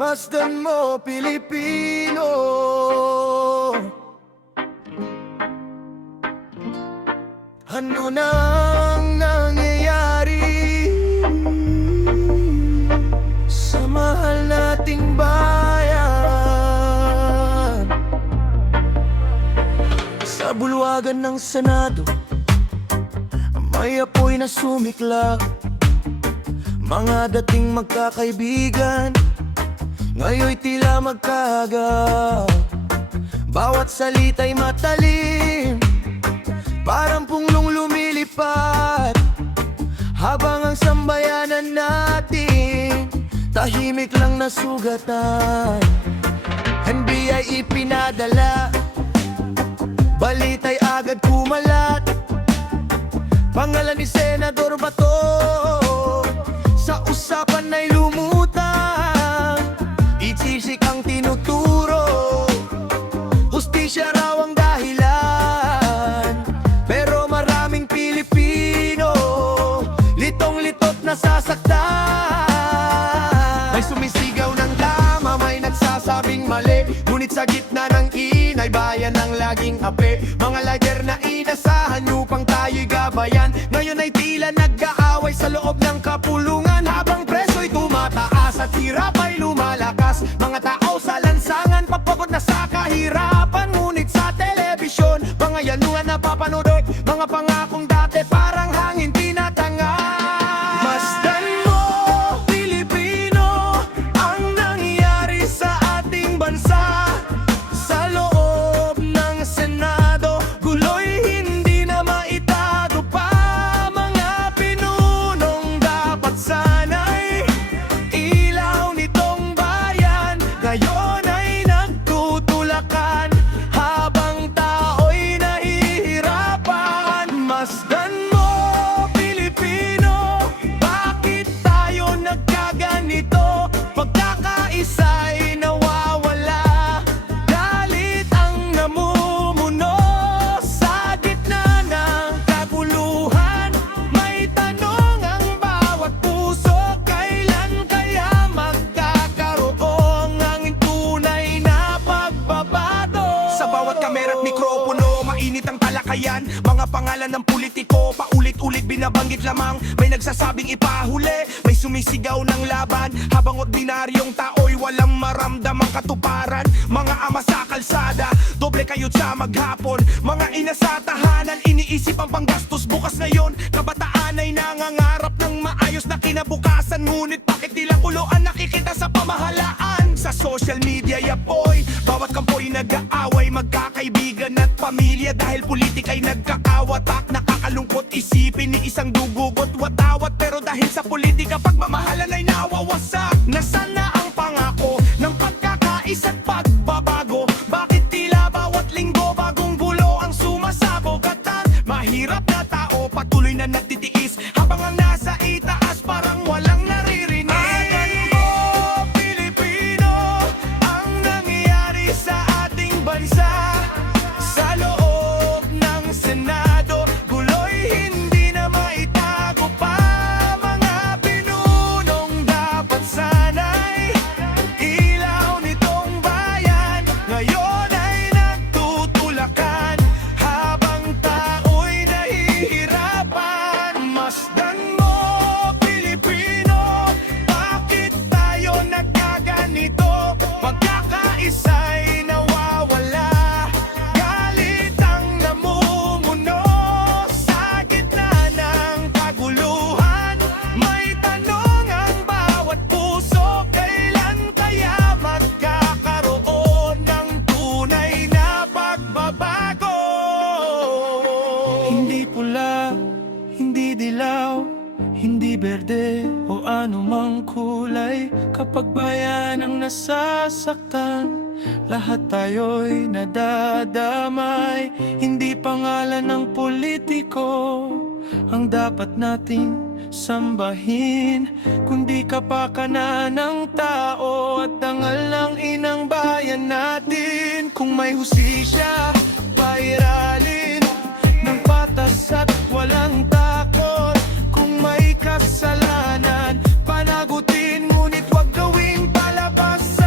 Masdan mo, Pilipino. Ano nang nangyayari sa mahal nating bayan? Sa bulwagan ng Senado, may apoy na sumiklab. Mga dating magkakaibigan, ngayon'y tila magkaagaw. Bawat salita'y matalim, parang punglong lumilipad, habang ang sambayanan natin tahimik lang nasugatan. NBI ipinadala, balita'y agad kumalat. Pangalan ni Senador Bato sa usapan ay lumutang. Itisik ang tinuturo, hustisya raw ang dahilan. Pero maraming Pilipino litong-litot nasasaktan. May sumisigaw ng tama, may nagsasabing mali, ngunit sa gitna ng inay bayan ang laging ape. Mga lider na inasahan upang tayo'y gabayan, ngayon ay tila nag-aaway sa loob ng kapulungan. Habang preso'y tumataas at hirap ay lumalakas, mga tao sa lansangan papagod na sa kahirapan. Ngunit sa telebisyon, mga yanuan na papanood, mga pangakong dati parang hangin tinatangan. Masdan mo, Pilipino, ang nangyayari sa ating bansa. Sa loob ng Senado, guloy hindi na maitago pa. Mga pinunong dapat sana'y ilaw nitong bayan, ngayon ay nagtutulakan, habang tao'y nahihirapan. Masdan mo, Pilipino, bakit tayo nagkaganito? Pagkakaisa'y nawawala, galit ang namumuno. Sa gitna ng kaguluhan, may tanong ang bawat puso, kailan kaya magkakaroon ng tunay na pagbabago? Sa bawat kamera at mikropono, mainit ang talakayan. Mga pangalan ng politiko, paulit-ulit binabanggit lamang. May nagsasabing ipahuli, may sumisigaw ng laban, habang ordinaryong tao'y walang maramdamang katuparan. Mga ama sa kalsada, doble kayod sa maghapon. Mga ina sa tahanan, iniisip ang panggastos bukas ngayon. Kabataan ay nangangarap ng maayos na kinabukasan, ngunit bakit tila kuloan nakikita sa pamahalaan? Sa social media yapoy, bawat kampo'y nag-aaway, magkakaibigan at pamilya, dahil politika'y nagkakawatak. Nakakalungkot isipin ni isang dugugot watawat, pero dahil sa politika pagmamahalan ay nawawasak. Nasaan na ang pangako ng pagkakaisa at pagbabago? Bakit tila bawat linggo bagong gulo ang sumasabog? At ang mahirap na tao patuloy na nagtitiis, habang ang nasa itaas parang walang naririnig. Masdan mo, Pilipino, ang nangyayari sa ating bansa. Sa loob ng Senado, guloy hindi na maitago pa. Mga pinunong dapat sana'y ilaw nitong bayan, ngayon ay nagtutulakan, habang tao'y nahihirapan. Masdan mo, Pilipino, bakit tayo nagkaganito? Pagkakaisa'y nawawala, galit ang namumuno. Sa gitna ng kaguluhan, may tanong ang bawat puso, kailan kaya magkakaroon ng tunay na pagbabago? Hindi pula, hindi dilaw, hindi berde o anumang kulay. Kapag bayan ang nasasaktan, lahat tayo'y nadadamay. Hindi pangalan ng politiko ang dapat nating sambahin, kundi kapakanan ng tao at dangal ng inang bayan natin. Kung may hustisya, pairalin ng patas at walang takot. Kung may kasalanan, panagutin, ngunit wag gawing palabas.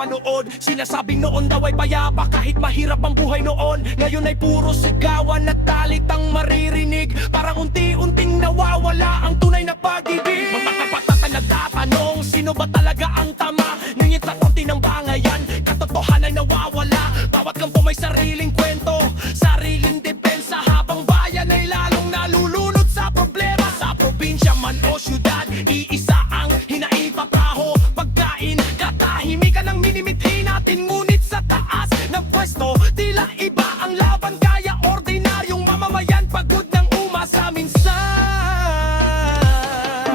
napapanood. Sinasabing noon daw ay payapa kahit mahirap ang buhay noon. Ngayon ay puro sigawan at talit ang maririnig. Parang unti-unting nawawala ang tunay na pag-ibig. Mga kapatatan nagtatanong, sino ba talaga ang tama? Ngingit sa konti ng bangayan, katotohanan ay nawawala. Bawat kampo may sariling kwento, sariling depensa, habang bayan ay lalong nalulunod sa problema. Sa probinsya man o syudad, iisa ang hinaipatraho. Pagkain, katahimikan ang minimithi natin. Ngunit sa taas ng pwesto, tila iba ang laban. Kaya ordinaryong mamamayan, pagod ng umasa minsan.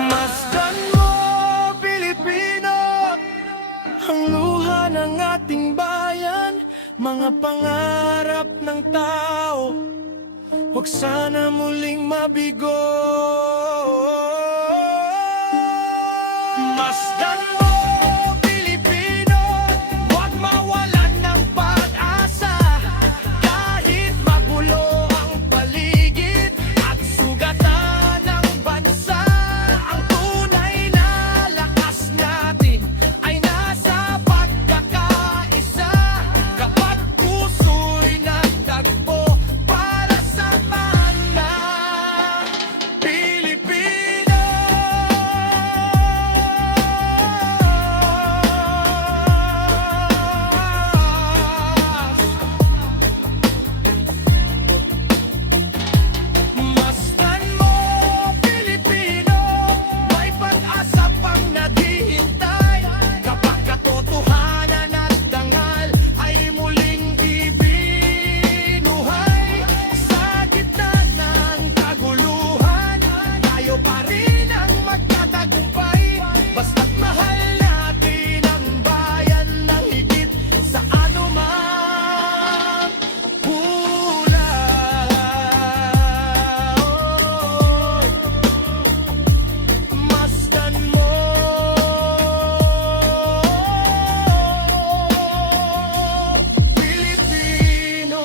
Masdan mo, Pilipino, ang luha ng ating bayan. Mga pangarap ng tao, huwag sana muling mabigo. Masdan mo, Pilipino, huwag mawalan ng pag-asa. Kahit magulo ang paligid at sugatan ng bansa, ang tunay na lakas natin ay nasa pagkakaisa. Kapag puso'y nagtagpo para samahan na Pilipino. Masdan mo, Pilipino, may pag-asa pang naghihintay. Kapag katotohanan at dangal ay muling ibinuhay. Sa gitna ng kaguluhan, tayo pa rin ang magtatagumpay. Basta't mahal natin ang bayan ng higit sa anumang kulay. Masdan mo, Pilipino,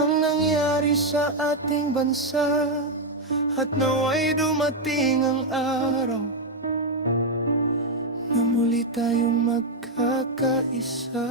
ang nangyari sa ating bansa, at nawa'y dumating ang araw na muli tayong magkakaisa.